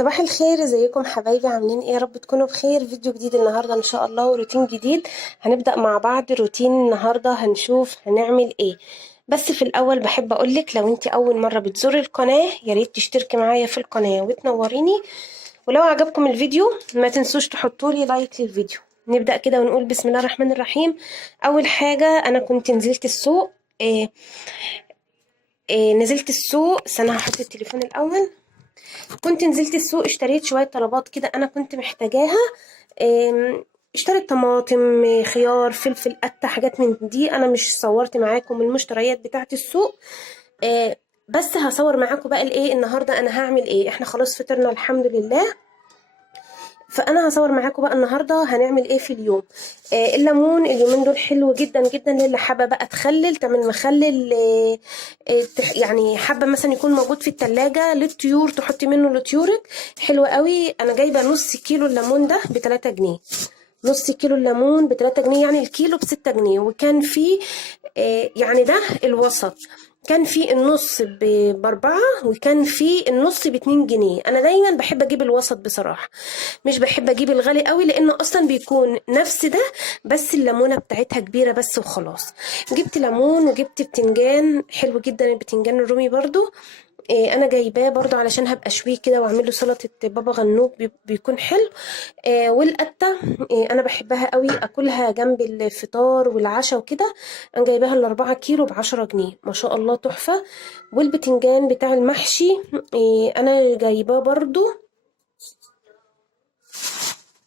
صباح الخير، ازيكم حبايبي؟ عاملين ايه؟ يا رب تكونوا بخير. فيديو جديد النهارده ان شاء الله وروتين جديد. هنبدأ مع بعض روتين النهارده، هنشوف هنعمل ايه. بس في الاول بحب اقولك لو انت اول مرة بتزوري القناة يا ريت تشتركي معايا في القناة وتنوريني. ولو عجبكم الفيديو ما تنسوش تحطوا لي لايك للفيديو. نبدأ كده ونقول بسم الله الرحمن الرحيم. اول حاجة انا كنت نزلت السوق. نزلت السوق، استنى هحط التليفون الاول. كنت نزلت السوق اشتريت شوية طلبات كده أنا كنت محتاجاها. اشتريت طماطم، خيار، فلفل، قتة، حاجات من دي. أنا مش صورت معاكم المشتريات بتاعة السوق. بس هصور معاكم بقى الايه النهارده انا هعمل ايه. احنا خلاص فطرنا الحمد لله. فانا هصور معاكم بقى النهارده هنعمل ايه في اليوم. الليمون اليومين دول حلو جدا جدا للي حابه بقى تخلل تعمل مخلل. يعني حابه مثلا يكون موجود في التلاجة للطيور، تحطي منه لطيورك. حلو قوي. انا جايبه نص كيلو الليمون ده ب3 جنيه. نص كيلو الليمون ب3 جنيه، يعني الكيلو ب6 جنيه. وكان فيه يعني ده الوسط. كان في النص ب4، وكان في النص ب2 جنيه. انا دايما بحب اجيب الوسط بصراحة. مش بحب اجيب الغالي قوي لانه اصلا بيكون نفس ده، بس الليمونة بتاعتها كبيرة بس وخلاص. جبت ليمون وجبت بتنجان حلو جدا، البتنجان الرومي برضو. انا جايباه برضو علشان هبقى اشويه كده واعمل له سلطه بابا غنوج، بيكون حلو. والقته انا بحبها قوي، اكلها جنب الفطار والعشاء وكده. انا جايباها ال4 كيلو ب10 جنيه، ما شاء الله تحفه. والبتنجان بتاع المحشي انا جايباه برضو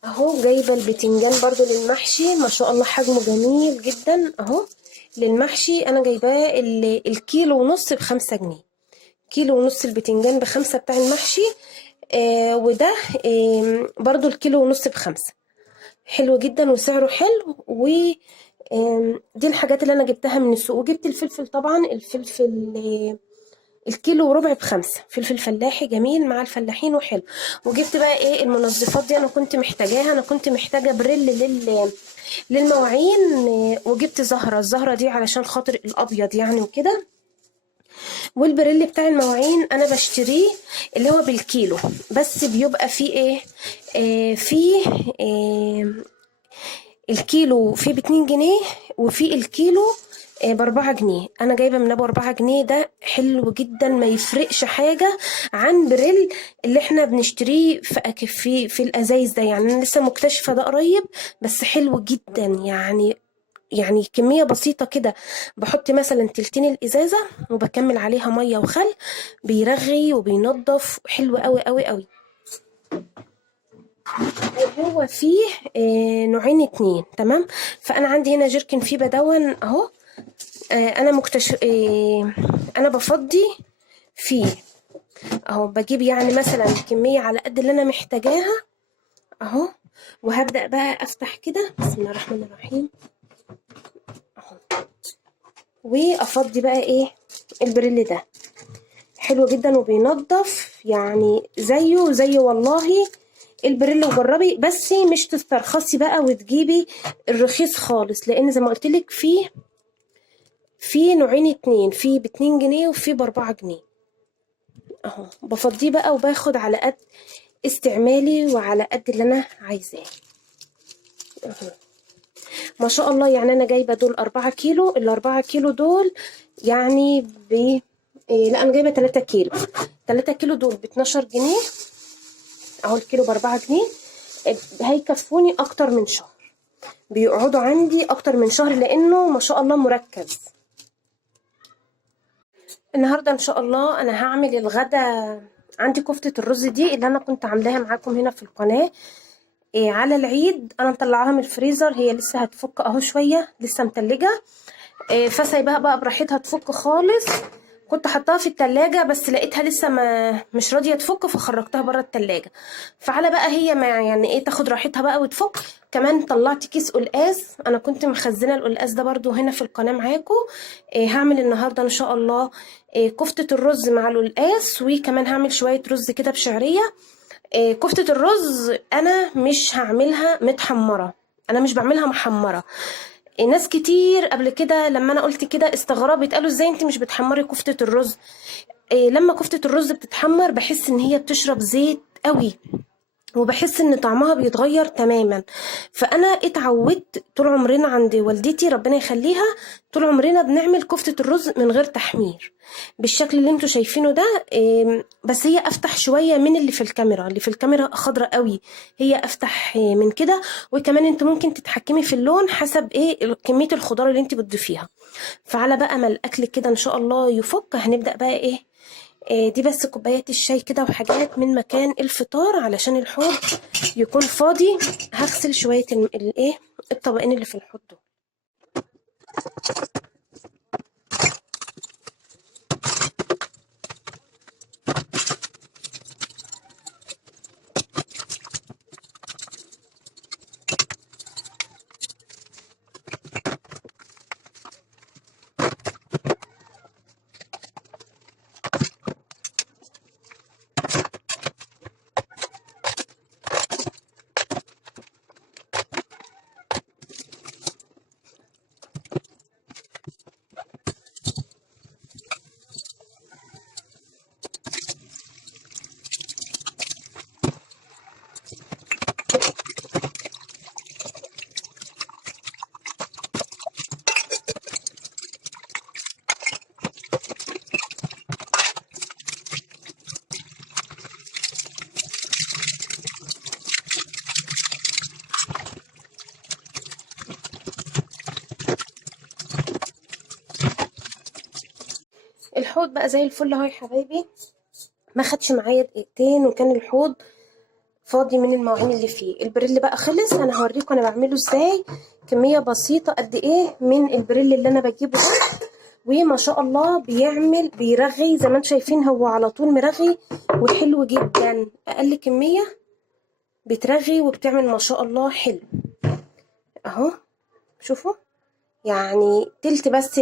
اهو. جايبه البتنجان برضو للمحشي، ما شاء الله حجمه جميل جدا اهو. للمحشي انا جايباه الكيلو ونص ب5 جنيه. كيلو ونص البتنجان ب5 بتاع المحشي. وده برضو الكيلو ونص ب5. حلو جدا وسعره حلو. و دي الحاجات اللي انا جبتها من السوق. وجبت الفلفل طبعا، الفلفل الكيلو وربع ب5. فلفل فلاحي جميل مع الفلاحين وحلو. وجبت بقى ايه المنظفات دي، انا كنت محتاجاها. انا كنت محتاجه بريل للمواعين. وجبت الزهرة دي علشان خاطر الابيض يعني وكده. والبريل بتاع المواعين انا بشتريه اللي هو بالكيلو، بس بيبقى فيه ايه، فيه الكيلو فيه ب2 جنيه، وفيه الكيلو ب4 جنيه. انا جايبه من ابو 4 جنيه ده حلو جدا، ما يفرقش حاجه عن بريل اللي احنا بنشتريه في الازايز ده. يعني انا لسه مكتشفه ده قريب، بس حلو جدا. يعني كمية بسيطة كده، بحط مثلا تلتين الإزازة وبكمل عليها مية وخل، بيرغي وبينضف حلو قوي قوي قوي. وهو فيه نوعين اتنين تمام. فأنا عندي هنا جيركن فيه بدون أهو. أنا مكتشف أنا بفضي فيه أهو. بجيب يعني مثلا كمية على قد اللي أنا محتاجاها أهو. وهبدأ بقى أفتح كده بسم الله الرحمن الرحيم أهو. وأفضي بقى إيه البريل ده. حلو جدا وبينضف، يعني زيه والله البريل. وجربي بس مش تسترخصي بقى وتجيبي الرخيص خالص، لان زي ما قلت لك في نوعين اتنين، في ب2 جنيه وفي ب4 جنيه اهو. بفضيه بقى وباخد على قد استعمالي وعلى قد اللي انا عايزاه اهو. ما شاء الله. يعني انا جايبه دول 4 كيلو. ال4 كيلو دول يعني لا انا جايبه 3 كيلو. 3 كيلو دول ب12 جنيه اهو. الكيلو ب4 جنيه. هيكفوني اكتر من شهر، بيقعدوا عندي اكتر من شهر لانه ما شاء الله مركز. النهارده ان شاء الله انا هعمل الغدا. عندي كفتة الرز دي اللي انا كنت عاملاها معاكم هنا في القناة على العيد. انا مطلعاها من الفريزر، هي لسه هتفك اهو شوية، لسه متلجة. فسايباها بقى براحتها تفك خالص. كنت حطاها في التلاجة بس لقيتها لسه مش راضية تفك، فخرجتها برا التلاجة. فعلى بقى هي ما يعني ايه تاخد راحتها بقى وتفك. كمان طلعت كيس قلقاس، انا كنت مخزنة القلقاس ده برضو هنا في القناة معاكم. هعمل النهاردة ان شاء الله كفتة الرز مع القلقاس. وكمان هعمل شوية رز كده بشعرية. كفتة الرز انا مش هعملها متحمرة، انا مش بعملها محمرة. ناس كتير قبل كده لما انا قلت كده استغربت، قالوا ازاي انت مش بتحمري كفتة الرز؟ لما كفتة الرز بتتحمر بحس ان هي بتشرب زيت قوي، وبحس ان طعمها بيتغير تماما. فانا اتعودت طول عمرنا عند والدتي ربنا يخليها، طول عمرنا بنعمل كفتة الرز من غير تحمير بالشكل اللي انتوا شايفينه ده. بس هي افتح شوية من اللي في الكاميرا، اللي في الكاميرا خضرة قوي، هي افتح من كده. وكمان انت ممكن تتحكمي في اللون حسب ايه كمية الخضار اللي انت بتضيفيها. فعلى بقى ما الاكل كده ان شاء الله يفك، هنبدأ بقى ايه. دي بس كوبايات الشاي كده وحاجات من مكان الفطار علشان الحوض يكون فاضي. هغسل شوية الايه الطبقين اللي في الحوض دول. الحوض بقى زي الفل اهو يا حبايبي، ما خدش معايا دقيقتين وكان الحوض فاضي من المواعين اللي فيه. البريل بقى خلص، انا هوريكم انا بعمله ازاي. كميه بسيطه قد ايه من البريل اللي انا بجيبه ده، وما شاء الله بيرغي زي ما انتم شايفين، هو على طول مرغي وحلو جدا. اقل كميه بترغي وبتعمل ما شاء الله حلو اهو. شوفوا يعني تلت بس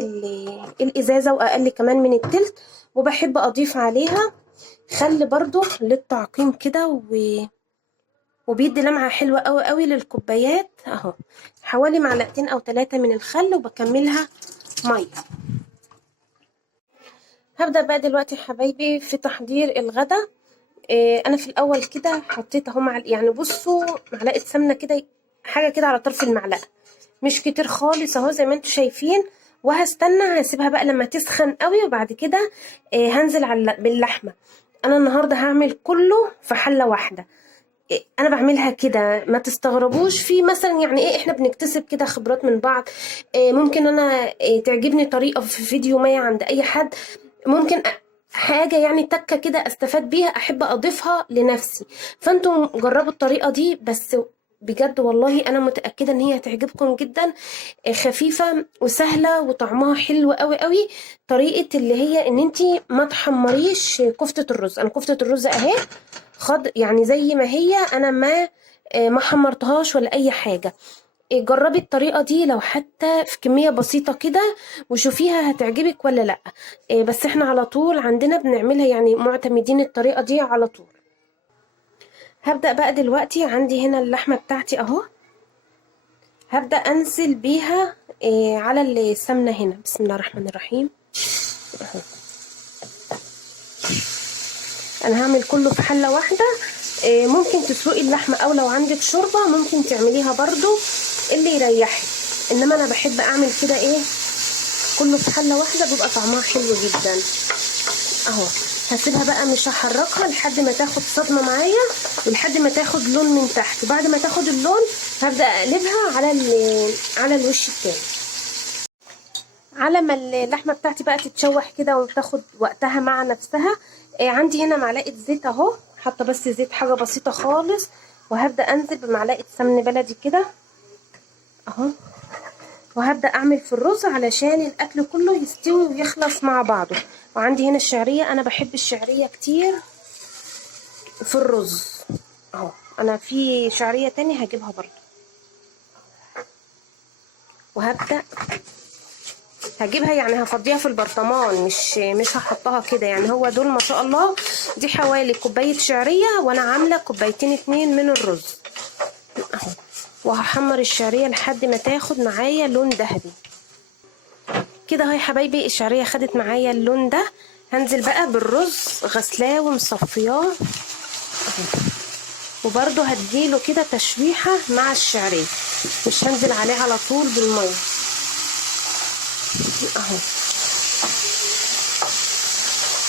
الازازه واقل كمان من التلت. وبحب اضيف عليها خل برضو للتعقيم كده، وبيدي لمعة حلوة قوي قوي للكوبايات اهو. حوالي معلقتين او 3 من الخل، وبكملها مية. هبدأ بقى دلوقتي يا حبايبي في تحضير الغدا. انا في الاول كده حطيت اهو يعني بصوا معلقة سمنة كده، حاجة كده على طرف المعلقة، مش كتير خالص اهو زي ما انتوا شايفين. وهستنى هسيبها بقى لما تسخن قوي، وبعد كده هنزل باللحمة. انا النهاردة هعمل كله في حلة واحدة. انا بعملها كده، ما تستغربوش في مثلا يعني ايه، احنا بنكتسب كده خبرات من بعض. ممكن انا تعجبني طريقة في فيديو ما عند اي حد، ممكن حاجة يعني تكة كده استفاد بيها احب اضيفها لنفسي. فانتم جربوا الطريقة دي بس، بجد والله انا متأكدة ان هي هتعجبكم جدا. خفيفة وسهلة وطعمها حلو قوي قوي. طريقة اللي هي ان انتي ما تحمريش كفتة الرز. انا كفتة الرز اهي يعني زي ما هي، انا ما حمرتهاش ولا اي حاجة. جربي الطريقة دي لو حتى في كمية بسيطة كده، وشوفيها هتعجبك ولا لا. بس احنا على طول عندنا بنعملها، يعني معتمدين الطريقة دي على طول. هبدأ بقى دلوقتي، عندي هنا اللحمة بتاعتي اهو، هبدأ انزل بيها على السمنة هنا. بسم الله الرحمن الرحيم اهو. انا هعمل كله في حلة واحدة. ممكن تسلقي اللحمة، او لو عندك شوربة ممكن تعمليها برضو اللي يريحك. انما انا بحب اعمل كده ايه، كله في حلة واحدة، بيبقى طعمها حلو جدا اهو. هسيبها بقى مش هحركها لحد ما تاخد صدمة معايا، ولحد ما تاخد لون من تحت. بعد ما تاخد اللون هبدأ اقلبها على الوش التاني. على ما اللحمة بتاعتي بقى تتشوح كده وتاخد وقتها مع نفسها، عندي هنا معلقة زيت اهو، حاطة بس زيت حاجة بسيطة خالص. وهبدأ انزل بمعلقة سمن بلدي كده اهو، وهبدأ اعمل في الرز علشان الاكل كله يستوي ويخلص مع بعضه. وعندي هنا الشعرية، انا بحب الشعرية كتير في الرز اهو. انا في شعرية تاني هجيبها برضو، وهبدأ هجيبها يعني هفضيها في البرطمان، مش هحطها كده يعني. هو دول ما شاء الله، دي حوالي كوباية شعرية، وانا عاملة كوبايتين 2 من الرز اهو. وهحمر الشعرية لحد ما تاخد معايا لون ذهبي كده اهو يا حبايبي. الشعرية خدت معايا اللون ده، هنزل بقى بالرز غسلاه ومصفياه اهو. وبرده هديله كده تشويحة مع الشعرية، مش هنزل عليه على طول بالمية اهو،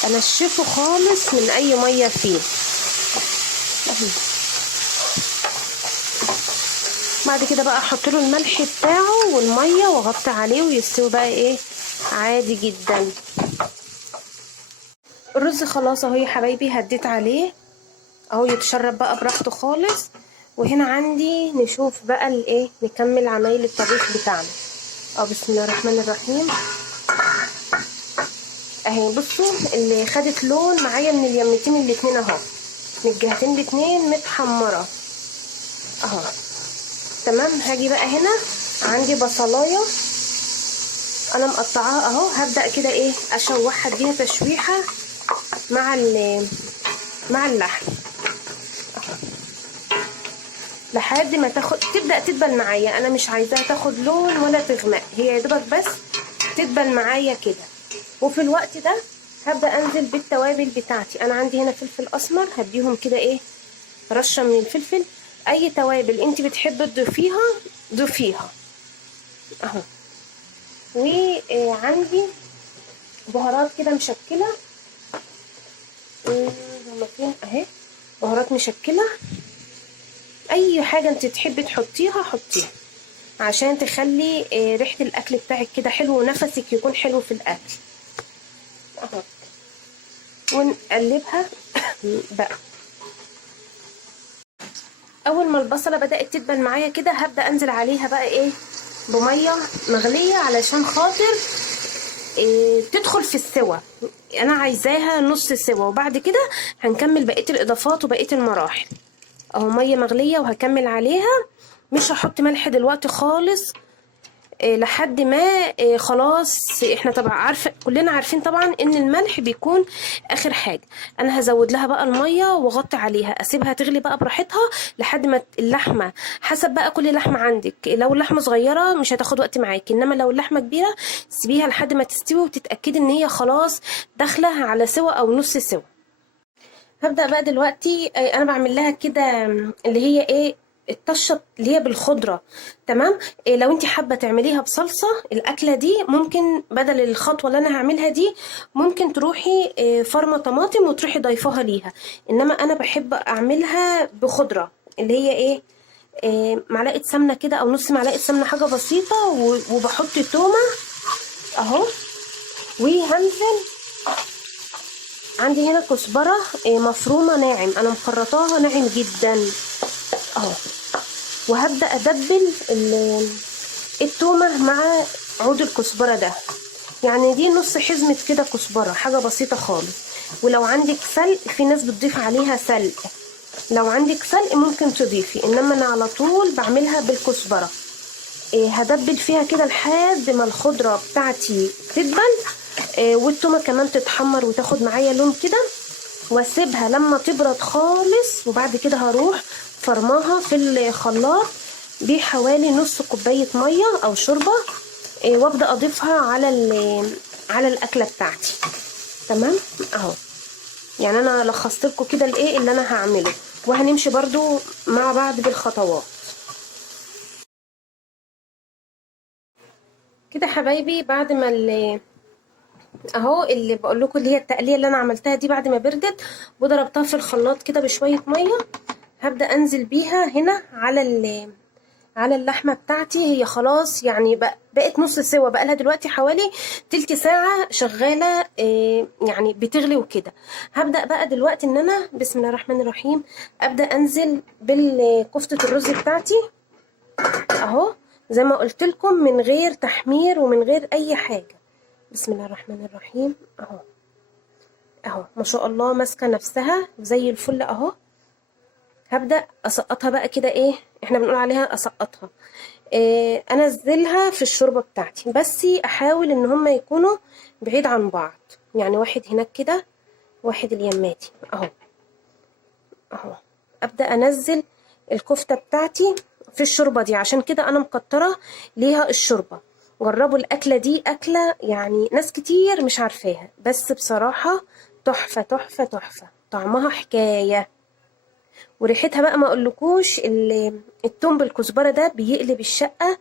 انشفه خالص من اي مية فيه اهو. بعد كده بقى احط له الملح بتاعه والمية واغطي عليه ويستوي بقى ايه عادي جدا. الرز خلاص اهو يا حبايبي، هديت عليه اهو يتشرب بقى براحته خالص. وهنا عندي نشوف بقى الايه، نكمل عمايل الطبيخ بتاعنا. بسم الله الرحمن الرحيم اهي. بصوا اللي خدت لون معايا من اليمتين الاتنين اهو، من الجهتين الاتنين متحمره اهو تمام. هاجي بقى هنا عندي بصلايه انا مقطعاها اهو، هبدا كده ايه اشوحها، اديها تشويحه مع اللحم لحد ما تبدا تدبل معايا. انا مش عايزاها تاخد لون ولا تغمق، هي يا دوبك بس تدبل معايا كده. وفي الوقت ده هبدا انزل بالتوابل بتاعتي. انا عندي هنا فلفل اسمر، هديهم كده ايه رشه من الفلفل. اي توابل انت بتحبي تضيفيها ضيفيها اهو. وعندي بهارات كده مشكله اهي، بهارات مشكله. اي حاجه انت تحبي تحطيها حطيها عشان تخلي ريحه الاكل بتاعك كده حلو ونفسك يكون حلو في الاكل اهو. ونقلبها بقى. اول ما البصله بدات تدبل معايا كده هبدا انزل عليها بقى ايه بميه مغليه علشان خاطر تدخل في السوا. انا عايزاها نص سوا، وبعد كده هنكمل بقيه الاضافات وبقيه المراحل اهو. ميه مغليه وهكمل عليها، مش هحط ملح دلوقتي خالص لحد ما خلاص. احنا طبعا كلنا عارفين طبعا ان الملح بيكون اخر حاجه. انا هزود لها بقى الميه واغطي عليها، اسيبها تغلي بقى براحتها لحد ما اللحمه، حسب بقى كل لحمه عندك. لو اللحمه صغيره مش هتاخد وقت معاكي، انما لو اللحمه كبيره سيبيها لحد ما تستوي وتتاكدي ان هي خلاص داخله على سوا او نص سوا. هبدأ بقى دلوقتي انا بعمل لها كده اللي هي ايه الطشه اللي هي بالخضره تمام. لو انت حابه تعمليها بصلصه الاكله دي، ممكن بدل الخطوه اللي انا هعملها دي ممكن تروحي فرمه طماطم وتروحي ضيفها ليها. انما انا بحب اعملها بخضره اللي هي ايه معلقه سمنه كده او نص معلقه سمنه، حاجه بسيطه. وبحط تومه اهو. وهنزل عندي هنا كزبره مفرومه ناعم، انا مخرطاها ناعم جدا اهو. وهبدا ادبل التومه مع عود الكزبره ده، يعني دي نص حزمه كده كزبره، حاجه بسيطه خالص. ولو عندك سلق، في ناس بتضيف عليها سلق، لو عندك سلق ممكن تضيفي، انما انا على طول بعملها بالكزبره. هدبل فيها كده لحد ما الخضره بتاعتي تدبل والتومه كمان تتحمر وتاخد معايا لون كده، واسيبها لما تبرد خالص. وبعد كده هروح فرماها في الخلاط بحوالي نص كوبايه ميه او شوربه وابدا اضيفها على الاكله بتاعتي تمام اهو. يعني انا لخصت لكم كده الايه اللي انا هعمله، وهنمشي برضو مع بعض بالخطوات كده حبايبي. بعد ما اهو اللي بقول لكم اللي هي التقليه اللي انا عملتها دي، بعد ما بردت وضربتها في الخلاط كده بشويه ميه، هبدا انزل بيها هنا على اللحمه بتاعتي. هي خلاص يعني بقت نص سوا، بقى لها دلوقتي حوالي تلت ساعه شغاله يعني بتغلي وكده. هبدا بقى دلوقتي ان انا بسم الله الرحمن الرحيم ابدا انزل بالكفته الرز بتاعتي اهو، زي ما قلت لكم من غير تحمير ومن غير اي حاجه. بسم الله الرحمن الرحيم اهو اهو، ما شاء الله ماسكه نفسها زي الفل اهو. هبدا اسقطها بقى كده ايه احنا بنقول عليها اسقطها، انزلها في الشوربه بتاعتي، بس احاول ان هما يكونوا بعيد عن بعض، يعني واحد هناك كده واحد اليماتي اهو اهو. ابدا انزل الكفته بتاعتي في الشوربه دي، عشان كده انا مكتره ليها الشوربه. جربوا الاكله دي، اكله يعني ناس كتير مش عارفاها، بس بصراحه تحفه تحفه تحفه، طعمها حكايه. وريحتها بقى ما اقولكوش، التوم بالكزبره ده بيقلب الشقه،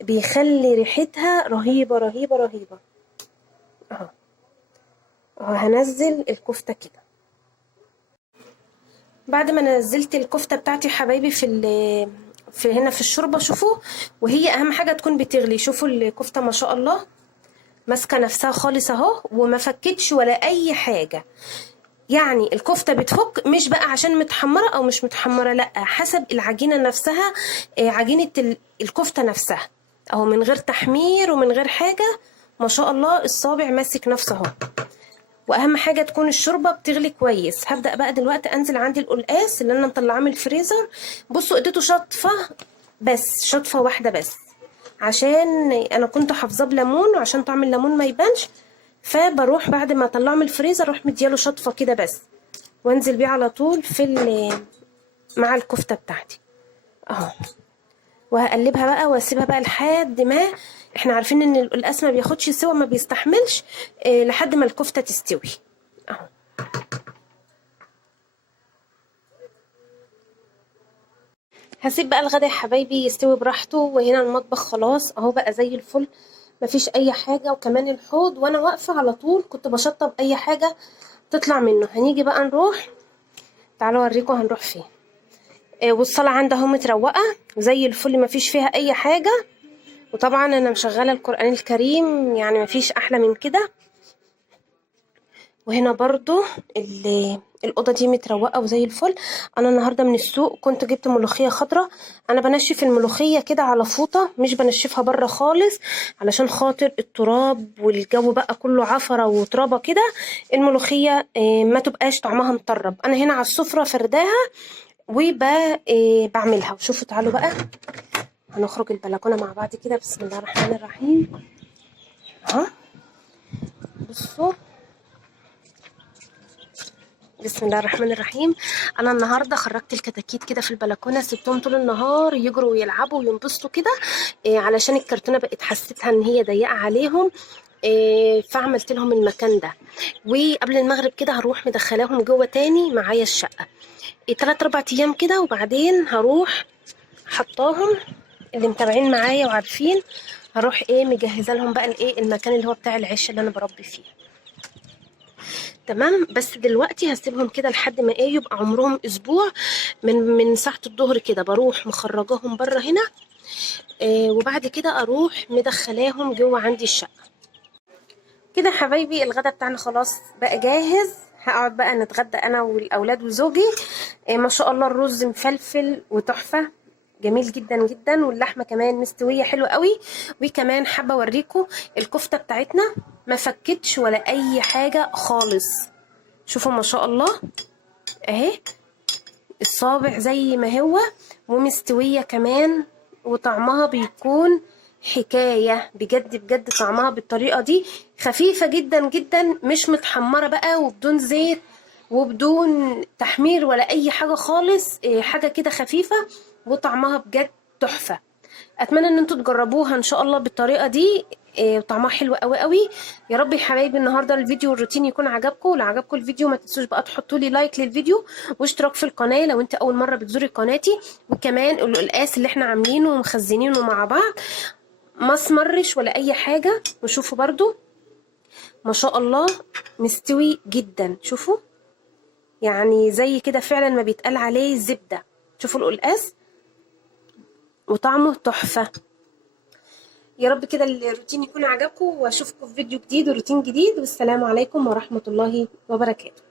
بيخلي ريحتها رهيبه رهيبه رهيبه. اهو اهو هنزل الكفته كده. بعد ما نزلت الكفته بتاعتي حبايبي في هنا في الشوربه، شوفوا، وهي اهم حاجه تكون بتغلي. شوفوا الكفته ما شاء الله ماسكه نفسها خالص اهو، وما فكتش ولا اي حاجه. يعني الكفته بتفك مش بقى عشان متحمره او مش متحمره، لا، حسب العجينه نفسها. عجينه الكفته نفسها اهو، من غير تحمير ومن غير حاجه. ما شاء الله الصابع ماسك نفسه اهو. واهم حاجه تكون الشوربه بتغلي كويس. هبدا بقى دلوقتي انزل عندي القلقاس اللي انا مطلعاه من الفريزر. بصوا اديته شطفه، بس شطفه واحده بس، عشان انا كنت حافظاه بليمون وعشان طعم الليمون ما يبانش. فبروح بعد ما اطلعه من الفريزر اروح مدياله شطفه كده بس، وانزل بيه على طول مع الكفته بتاعتي اهو. وهقلبها بقى واسيبها بقى لحد ما، احنا عارفين ان القلقاس ما بياخدش سوا، ما بيستحملش لحد ما الكفته تستوي اهو. هسيب بقى الغدا يا حبايبي يستوي براحته، وهنا المطبخ خلاص اهو بقى زي الفل، مفيش اي حاجه. وكمان الحوض وانا واقفه على طول كنت بشطب اي حاجه تطلع منه. هنيجي بقى نروح، تعالوا اوريكم هنروح فين. والصاله عندها اهو متروقه زي الفل، مفيش فيها اي حاجه. وطبعا انا مشغله القرآن الكريم، يعني مفيش احلى من كده. وهنا برضو الأوضة دي متروقة وزي الفل. أنا النهاردة من السوق كنت جبت ملوخية خضرة. أنا بنشف الملوخية كده على فوطة، مش بنشفها بره خالص، علشان خاطر التراب والجو بقى كله عفرة وترابة كده، الملوخية ما تبقاش طعمها مطرب. أنا هنا على السفرة فرداها وبعملها. وشوفوا تعالوا بقى هنخرج البلكونة مع بعض كده. بسم الله الرحمن الرحيم. اهو بصوا، بسم الله الرحمن الرحيم. انا النهارده خرجت الكتاكيت كده في البلكونه، سبتهم طول النهار يجروا ويلعبوا وينبسطوا كده، علشان الكرتونه بقت حسيتها ان هي ضيقه عليهم، فعملت لهم المكان ده. وقبل المغرب كده هروح مدخلاهم جوه تاني معايا الشقه 3 4 ايام كده، وبعدين هروح حطاهم. اللي متابعين معايا وعارفين هروح مجهزه لهم بقى المكان اللي هو بتاع العش اللي انا بربي فيه. تمام. بس دلوقتي هسيبهم كده لحد ما يبقى عمرهم اسبوع. من ساعة الظهر كده بروح مخرجاهم بره هنا، وبعد كده اروح مدخلاهم جوه عندي الشقة كده. حبايبي الغدا بتاعنا خلاص بقى جاهز. هقعد بقى نتغدى انا والاولاد وزوجي. ما شاء الله الرز مفلفل وتحفة، جميل جدا جدا، واللحمه كمان مستويه حلوه قوي. وكمان حابه اوريكم الكفته بتاعتنا ما فكتش ولا اي حاجه خالص. شوفوا ما شاء الله اهي، الصابع زي ما هو ومستويه كمان، وطعمها بيكون حكايه بجد بجد. طعمها بالطريقه دي خفيفه جدا جدا، مش متحمره بقى وبدون زيت وبدون تحمير ولا اي حاجه خالص، حاجه كده خفيفه وطعمها بجد تحفه. اتمنى ان انتوا تجربوها ان شاء الله بالطريقه دي، طعمها حلو قوي قوي. يا رب يا حبايبي النهارده الفيديو والروتين يكون عجبكم. ولو عجبكم الفيديو ما تنسوش بقى تحطوا لي لايك للفيديو واشتراك في القناه لو انت اول مره بتزوري قناتي. وكمان القلقاس اللي احنا عاملينه ومخزنينه مع بعض ما اسمرش ولا اي حاجه. وشوفوا برضو ما شاء الله مستوي جدا. شوفوا يعني زي كده فعلا ما بيتقال عليه زبده. شوفوا القلقاس وطعمه تحفه. يا رب كده الروتين يكون عجبكم، واشوفكم في فيديو جديد وروتين جديد، والسلام عليكم ورحمة الله وبركاته.